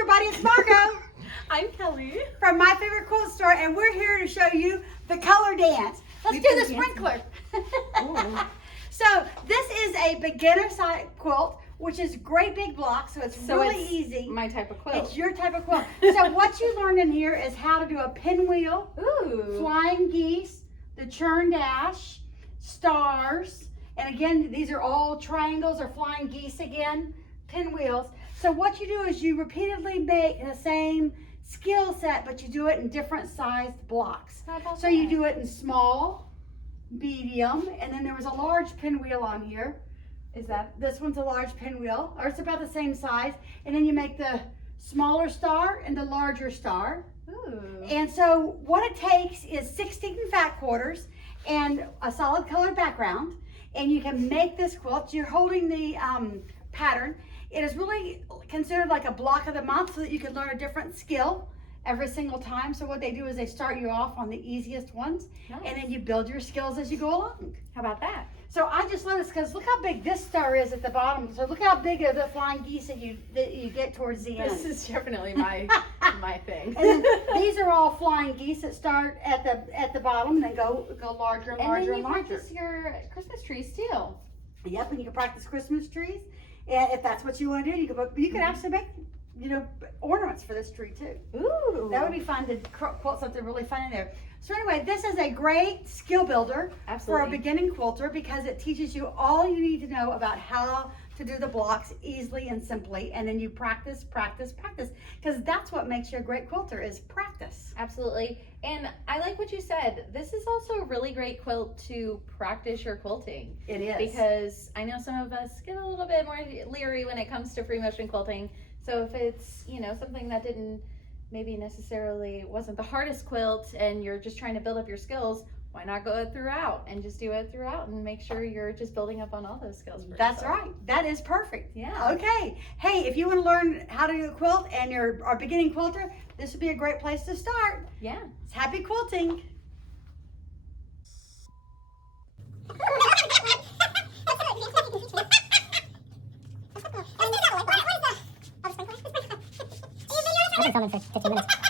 everybody, it's Margo I'm Kelly from My Favorite Quilt Store, and we're here to show you the color dance. Let's do the sprinkler. So this is a beginner side quilt, which is great big blocks, so it's really easy. My type of quilt. It's your type of quilt. So what you learned in here is how to do a pinwheel, flying geese, the churn dash, stars, and again, these are all triangles or flying geese again, pinwheels. So what you do is you repeatedly make the same skill set, but you do it in different sized blocks. So you do it in small, medium, and then there was a large pinwheel on here. This one's a large pinwheel, or it's about the same size. And then you make the smaller star and the larger star. Ooh. And so what it takes is 16 fat quarters and a solid colored background. And you can make this quilt. You're holding the pattern. It is really considered like a block of the month so that you can learn a different skill every single time. So what they do is they start you off on the easiest ones, and then you build your skills as you go along. How about that? So I just love this because look how big this star is at the bottom. So look how big of the flying geese that you get towards the end. This is definitely my thing. And then these are all flying geese that start at the bottom and then go larger and larger and larger. And then you practice your Christmas trees too. Yep, and you can practice Christmas trees. And if that's what you want to do, you can actually make, ornaments for this tree too. Ooh. That would be fun to quilt something really fun in there. So anyway, this is a great skill builder for a beginning quilter because it teaches you all you need to know about how to do the blocks easily and simply, and then you practice, practice, practice, because that's what makes you a great quilter is practice. Absolutely. And I like what you said. This is also a really great quilt to practice your quilting. It is. Because I know some of us get a little bit more leery when it comes to free motion quilting. So if it's, something that maybe necessarily wasn't the hardest quilt and you're just trying to build up your skills, why not go throughout and just do it throughout and make sure you're just building up on all those skills for That's yourself. right. That is perfect. Yeah. Okay. Hey, if you want to learn how to do a quilt and you're a beginning quilter, this would be a great place to start. Yeah. It's happy quilting. I've been filming for 15 minutes.